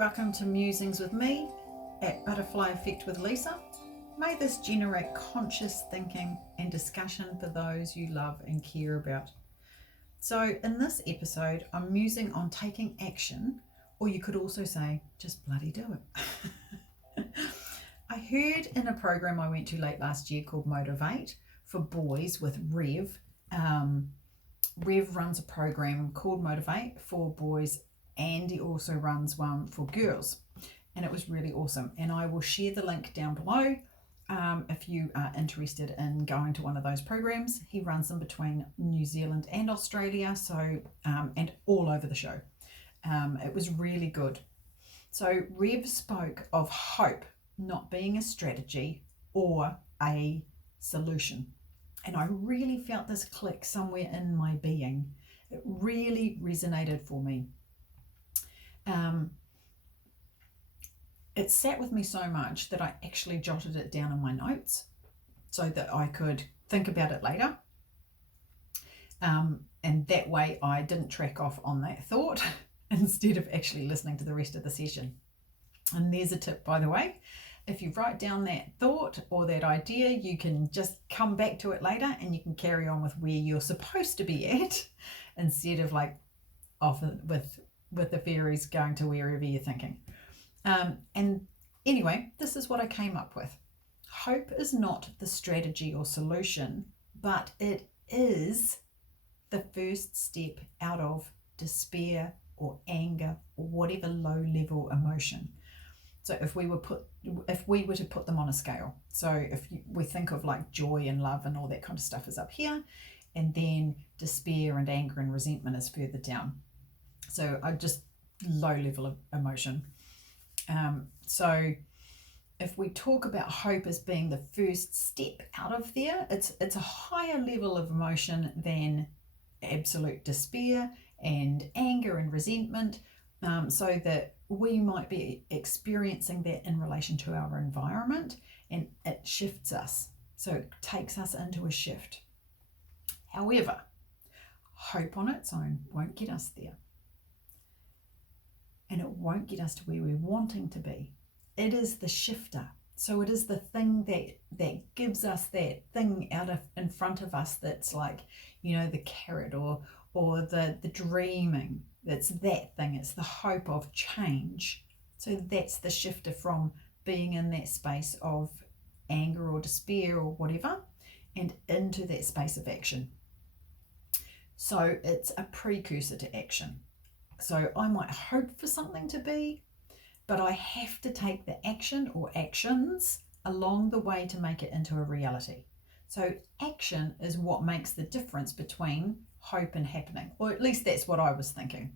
Welcome to Musings with me at Butterfly Effect with Lisa. May this generate conscious thinking and discussion for those you love and care about. So in this episode, I'm musing on taking action, or you could also say, just bloody do it. I heard in a program I went to late last year called Motivate for boys with Rev. Rev runs a program called Motivate for boys, and he also runs one for girls, and it was really awesome, and I will share the link down below if you are interested in going to one of those programs. He runs them between New Zealand and Australia, so and all over the show. It was really good. So Rev spoke of hope not being a strategy or a solution, and I really felt this click somewhere in my being. It really resonated for me. It sat with me so much that I actually jotted it down in my notes so that I could think about it later. And that way I didn't track off on that thought instead of actually listening to the rest of the session. And there's a tip, by the way. If you write down that thought or that idea, you can just come back to it later and you can carry on with where you're supposed to be at instead of like off with the fairies going to wherever you're thinking. And anyway, this is what I came up with. Hope is not the strategy or solution, but it is the first step out of despair or anger or whatever low level emotion. So if we were to put them on a scale, so if we think of like joy and love and all that kind of stuff is up here, and then despair and anger and resentment is further down. So I just low level of emotion. So if we talk about hope as being the first step out of there, it's a higher level of emotion than absolute despair and anger and resentment, so that we might be experiencing that in relation to our environment, and it shifts us. So it takes us into a shift. However, hope on its own won't get us there. And it won't get us to where we're wanting to be. It is the shifter. So it is the thing that gives us that thing in front of us that's like, you know, the carrot or the dreaming. That's that thing. It's the hope of change. So that's the shifter from being in that space of anger or despair or whatever, and into that space of action. So it's a precursor to action. So I might hope for something to be, but I have to take the action or actions along the way to make it into a reality. So action is what makes the difference between hope and happening, or at least that's what I was thinking.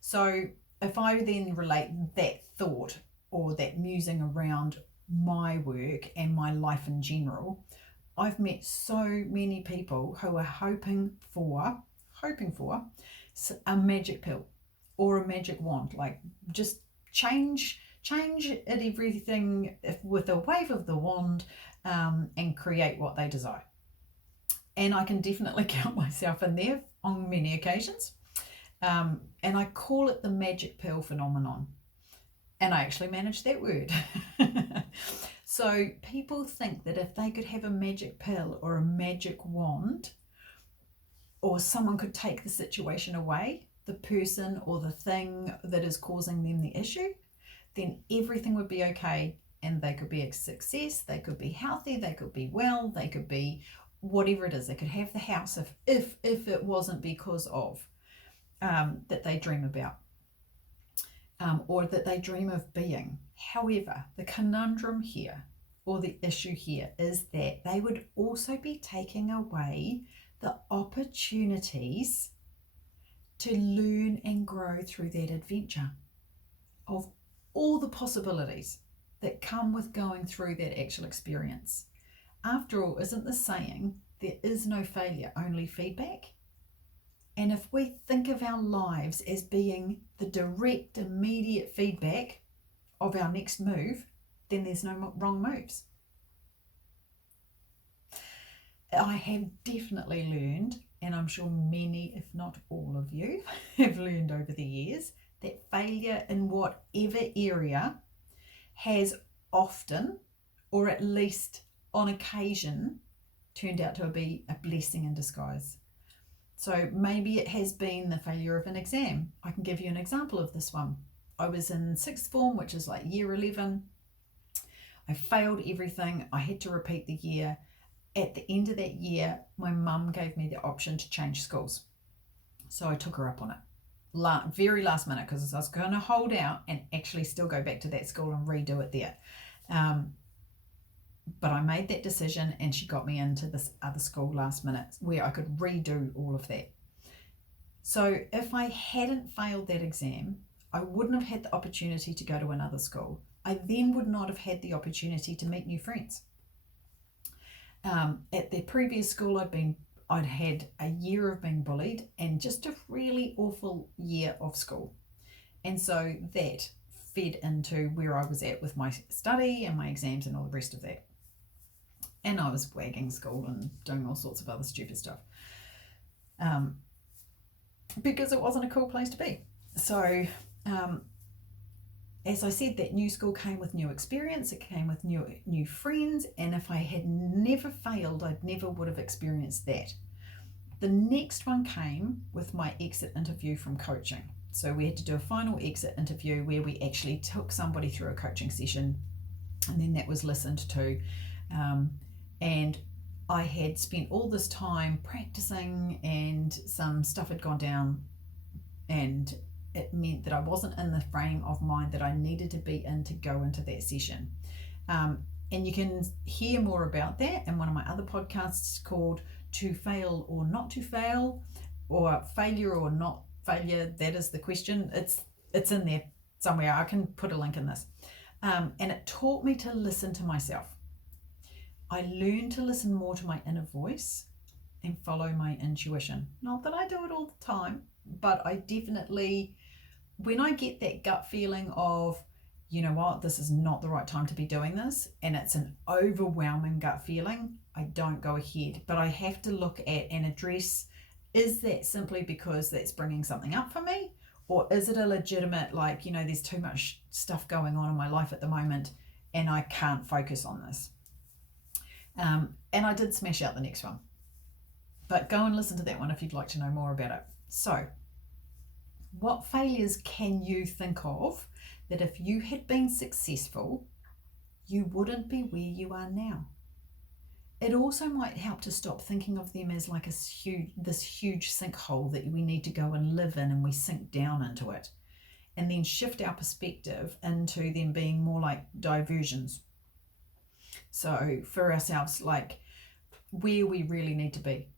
So if I then relate that thought or that musing around my work and my life in general, I've met so many people who are hoping for a magic pill or a magic wand, like just change everything with a wave of the wand, and create what they desire. And I can definitely count myself in there on many occasions. And I call it the magic pill phenomenon. And I actually managed that word. So people think that if they could have a magic pill or a magic wand, or someone could take the situation away, the person or the thing that is causing them the issue, then everything would be okay and they could be a success, they could be healthy, they could be well, they could be whatever it is. They could have the house if it wasn't because of that they dream about, or that they dream of being. However, the conundrum here, or the issue here, is that they would also be taking away the opportunities to learn and grow through that adventure of all the possibilities that come with going through that actual experience. After all, isn't the saying, there is no failure, only feedback? And if we think of our lives as being the direct, immediate feedback of our next move, then there's no wrong moves. I have definitely learned, and I'm sure many, if not all of you, have learned over the years, that failure in whatever area has often, or at least on occasion, turned out to be a blessing in disguise. So maybe it has been the failure of an exam. I can give you an example of this one. I was in sixth form, which is like year 11. I failed everything. I had to repeat the year. At the end of that year, my mum gave me the option to change schools. So I took her up on it. Very last minute, because I was going to hold out and actually still go back to that school and redo it there. But I made that decision and she got me into this other school last minute where I could redo all of that. So if I hadn't failed that exam, I wouldn't have had the opportunity to go to another school. I then would not have had the opportunity to meet new friends. At the previous school I'd had a year of being bullied and just a really awful year of school. And so that fed into where I was at with my study and my exams and all the rest of that. And I was wagging school and doing all sorts of other stupid stuff. Because it wasn't a cool place to be. So, as I said, that new school came with new experience, it came with new friends, and if I had never failed, I never would have experienced that. The next one came with my exit interview from coaching. So we had to do a final exit interview where we actually took somebody through a coaching session, and then that was listened to. And I had spent all this time practicing, and some stuff had gone down, and it meant that I wasn't in the frame of mind that I needed to be in to go into that session. And you can hear more about that in one of my other podcasts called To Fail or Not to Fail, or Failure or Not Failure. That is the question. It's in there somewhere. I can put a link in this. And it taught me to listen to myself. I learned to listen more to my inner voice and follow my intuition. Not that I do it all the time, but I definitely, when I get that gut feeling of, you know what, this is not the right time to be doing this, and it's an overwhelming gut feeling, I don't go ahead. But I have to look at and address, is that simply because that's bringing something up for me? Or is it a legitimate, like, you know, there's too much stuff going on in my life at the moment and I can't focus on this? And I did smash out the next one. But go and listen to that one if you'd like to know more about it. So, what failures can you think of that if you had been successful, you wouldn't be where you are now? It also might help to stop thinking of them as like this huge sinkhole that we need to go and live in, and we sink down into it, and then shift our perspective into them being more like diversions. So for ourselves, like where we really need to be,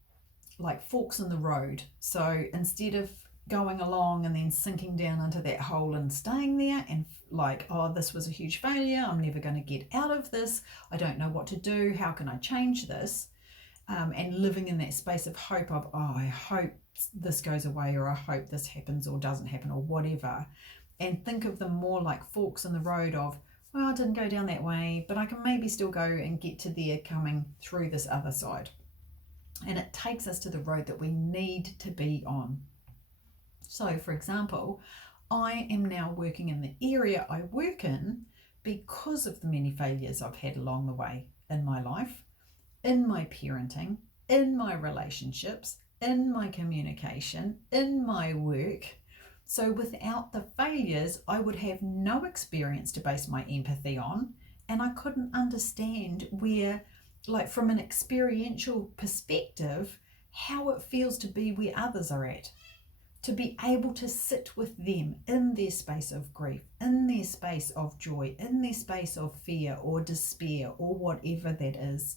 like forks in the road. So instead of going along and then sinking down into that hole and staying there and like, oh, this was a huge failure, I'm never going to get out of this, I don't know what to do, how can I change this? And living in that space of hope of, oh, I hope this goes away, or I hope this happens or doesn't happen, or whatever. And think of them more like forks in the road of, well, I didn't go down that way, but I can maybe still go and get to there coming through this other side. And it takes us to the road that we need to be on. So, for example, I am now working in the area I work in because of the many failures I've had along the way in my life, in my parenting, in my relationships, in my communication, in my work. So without the failures, I would have no experience to base my empathy on, and I couldn't understand where, like from an experiential perspective, how it feels to be where others are at. To be able to sit with them in their space of grief, in their space of joy, in their space of fear or despair or whatever that is.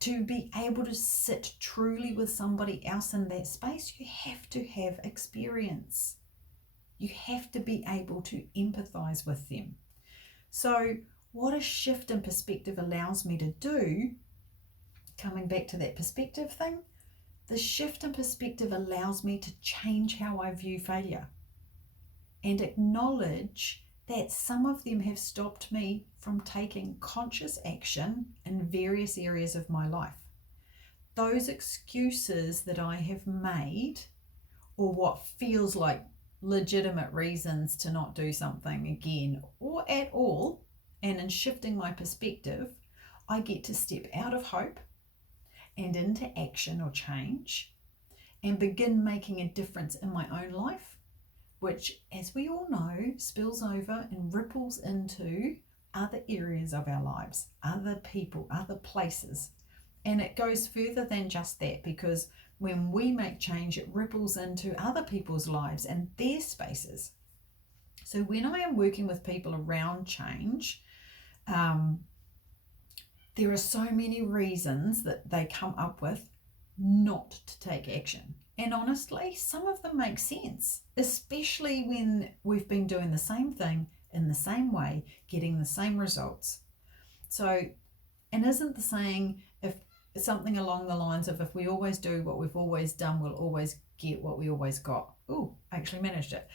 To be able to sit truly with somebody else in that space, you have to have experience. You have to be able to empathize with them. So what a shift in perspective allows me to do, coming back to that perspective thing, the shift in perspective allows me to change how I view failure and acknowledge that some of them have stopped me from taking conscious action in various areas of my life. Those excuses that I have made, or what feels like legitimate reasons to not do something again or at all, and in shifting my perspective, I get to step out of hope and into action or change and begin making a difference in my own life, which, as we all know, spills over and ripples into other areas of our lives, other people, other places. And it goes further than just that, because when we make change, it ripples into other people's lives and their spaces. So when I am working with people around change, there are so many reasons that they come up with not to take action. And honestly, some of them make sense, especially when we've been doing the same thing in the same way, getting the same results. So, and isn't the saying, if something along the lines of, if we always do what we've always done, we'll always get what we always got. Oh, I actually managed it.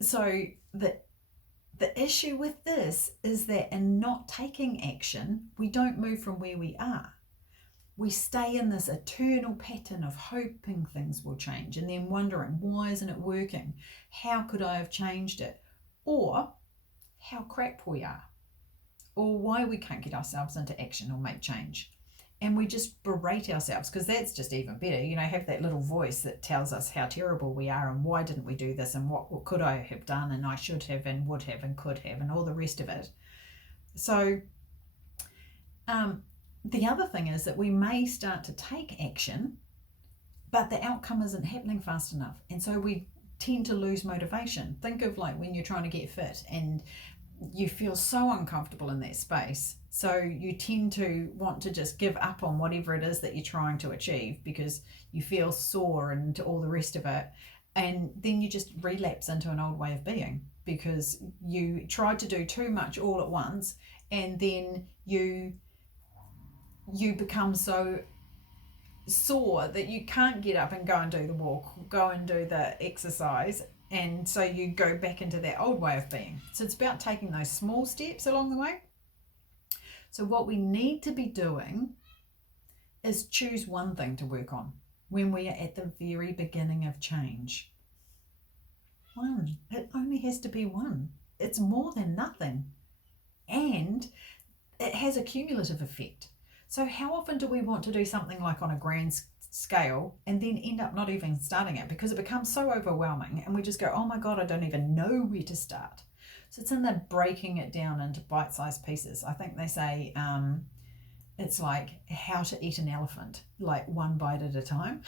So the issue with this is that in not taking action, we don't move from where we are. We stay in this eternal pattern of hoping things will change and then wondering, why isn't it working? How could I have changed it? Or how crap we are, or why we can't get ourselves into action or make change. And we just berate ourselves, because that's just even better. Have that little voice that tells us how terrible we are and why didn't we do this and what could I have done and I should have and would have and could have and all the rest of it. So the other thing is that we may start to take action, but the outcome isn't happening fast enough. And so we tend to lose motivation. Think of like when you're trying to get fit and you feel so uncomfortable in that space. So you tend to want to just give up on whatever it is that you're trying to achieve because you feel sore and all the rest of it. And then you just relapse into an old way of being because you tried to do too much all at once, and then you become so sore that you can't get up and go and do the walk, go and do the exercise, and so you go back into that old way of being. So it's about taking those small steps along the way. So what we need to be doing is choose one thing to work on when we are at the very beginning of change. One. It only has to be one. It's more than nothing. And it has a cumulative effect. So how often do we want to do something like on a grand scale and then end up not even starting it because it becomes so overwhelming and we just go, oh my God, I don't even know where to start. So it's in the breaking it down into bite-sized pieces. I think they say it's like how to eat an elephant, like one bite at a time.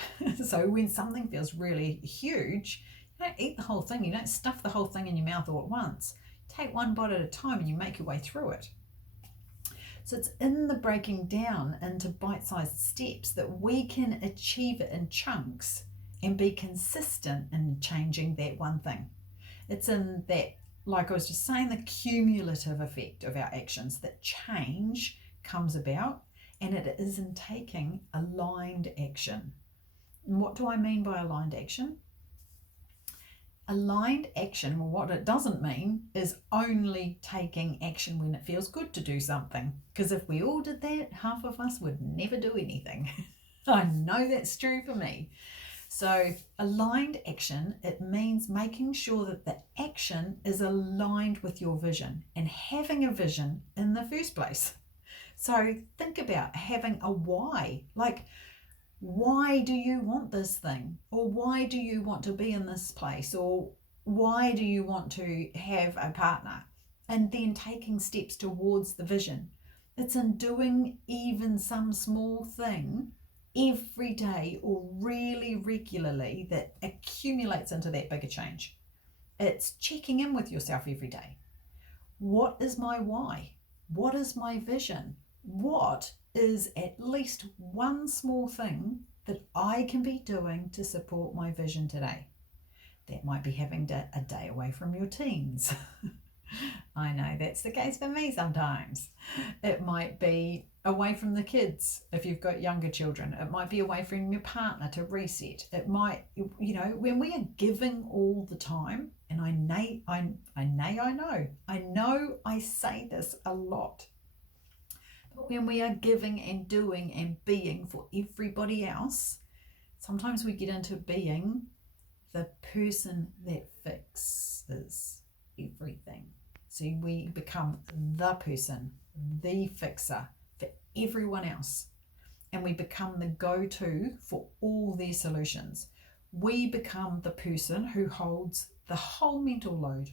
So when something feels really huge, you don't eat the whole thing. You don't stuff the whole thing in your mouth all at once. Take one bite at a time and you make your way through it. So it's in the breaking down into bite-sized steps that we can achieve it in chunks and be consistent in changing that one thing. It's in that, like I was just saying, the cumulative effect of our actions that change comes about, and it is in taking aligned action. And what do I mean by aligned action? Aligned action, well, what it doesn't mean is only taking action when it feels good to do something. Because if we all did that, half of us would never do anything. I know that's true for me. So aligned action, it means making sure that the action is aligned with your vision and having a vision in the first place. So think about having a why, like, why do you want this thing? Or why do you want to be in this place? Or why do you want to have a partner? And then taking steps towards the vision. It's in doing even some small thing every day or really regularly that accumulates into that bigger change. It's checking in with yourself every day. What is my why? What is my vision? What is at least one small thing that I can be doing to support my vision today? That might be having a day away from your teens. I know that's the case for me sometimes. It might be away from the kids if you've got younger children. It might be away from your partner to reset. It might, when we are giving all the time, and I know I say this a lot, but when we are giving and doing and being for everybody else, sometimes we get into being the person that fixes everything. So we become the person, the fixer for everyone else. And we become the go-to for all their solutions. We become the person who holds the whole mental load.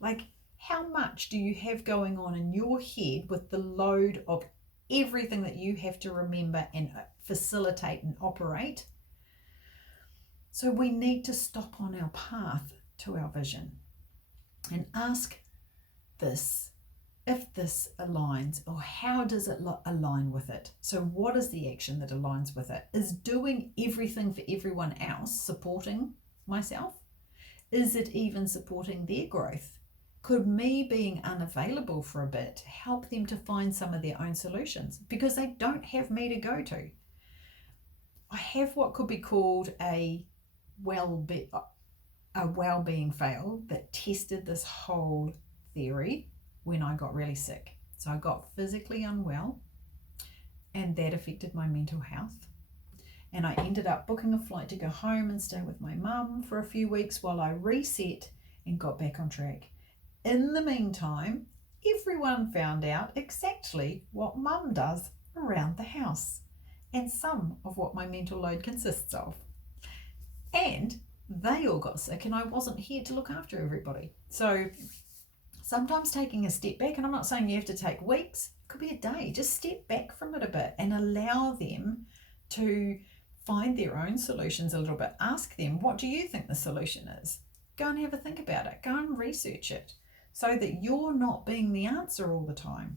Like, how much do you have going on in your head with the load of everything that you have to remember and facilitate and operate? So we need to stop on our path to our vision and ask this, if this aligns, or how does it align with it? So what is the action that aligns with it? Is doing everything for everyone else supporting myself? Is it even supporting their growth? Could me being unavailable for a bit help them to find some of their own solutions? Because they don't have me to go to. I have what could be called a well-being fail that tested this whole theory when I got really sick. So I got physically unwell, and that affected my mental health. And I ended up booking a flight to go home and stay with my mum for a few weeks while I reset and got back on track. In the meantime, everyone found out exactly what mum does around the house and some of what my mental load consists of. And they all got sick, and I wasn't here to look after everybody. So sometimes taking a step back, and I'm not saying you have to take weeks, it could be a day, just step back from it a bit and allow them to find their own solutions a little bit. Ask them, what do you think the solution is? Go and have a think about it. Go and research it so that you're not being the answer all the time.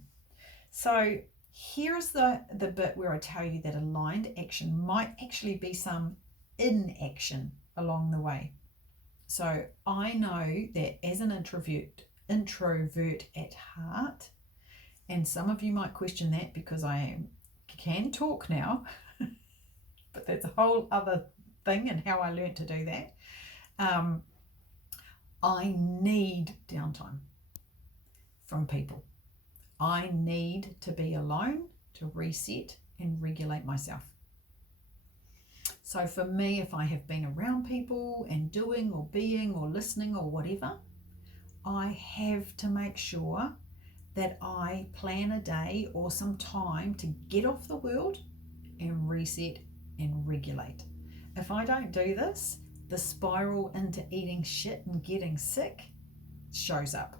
So here's the bit where I tell you that aligned action might actually be some inaction along the way. So I know that as an introvert at heart, and some of you might question that because I can talk now, but that's a whole other thing and how I learned to do that. I need downtime from people. I need to be alone to reset and regulate myself. So for me, if I have been around people and doing or being or listening or whatever, I have to make sure that I plan a day or some time to get off the world and reset and regulate. If I don't do this, the spiral into eating shit and getting sick shows up.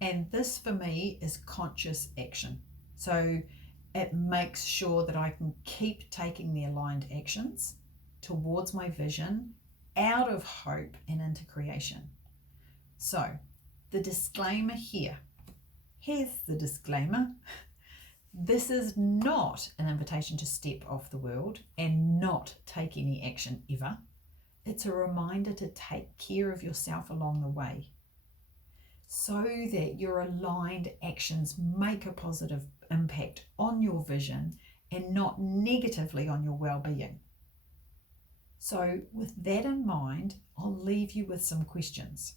And this for me is conscious action. So it makes sure that I can keep taking the aligned actions towards my vision out of hope and into creation. So the disclaimer here. Here's the disclaimer. This is not an invitation to step off the world and not take any action ever. It's a reminder to take care of yourself along the way so that your aligned actions make a positive impact on your vision and not negatively on your well-being. So with that in mind, I'll leave you with some questions.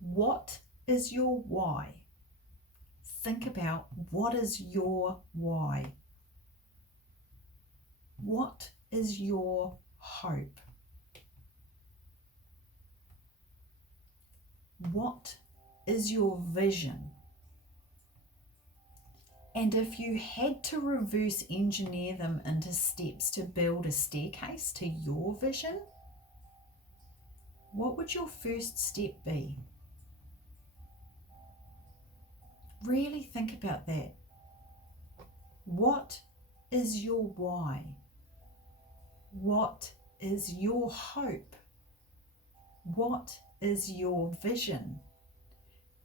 What is your why? Think about, what is your why? What is your hope? What is your vision? And if you had to reverse engineer them into steps to build a staircase to your vision, what would your first step be? Really think about that. What is your why? What is your hope? What is your vision?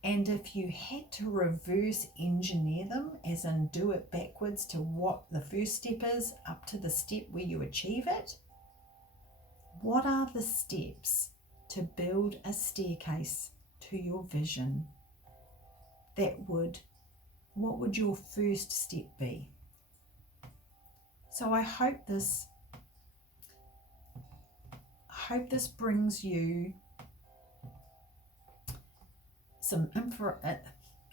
And if you had to reverse engineer them, as in do it backwards to what the first step is up to the step where you achieve it, what are the steps to build a staircase to your vision? What would your first step be? So I hope this brings you some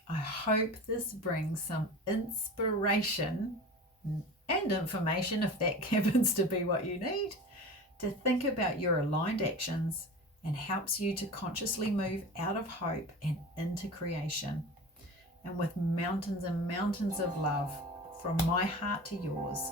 I hope this brings some inspiration and information, if that happens to be what you need, to think about your aligned actions and helps you to consciously move out of hope and into creation. And with mountains and mountains of love from my heart to yours,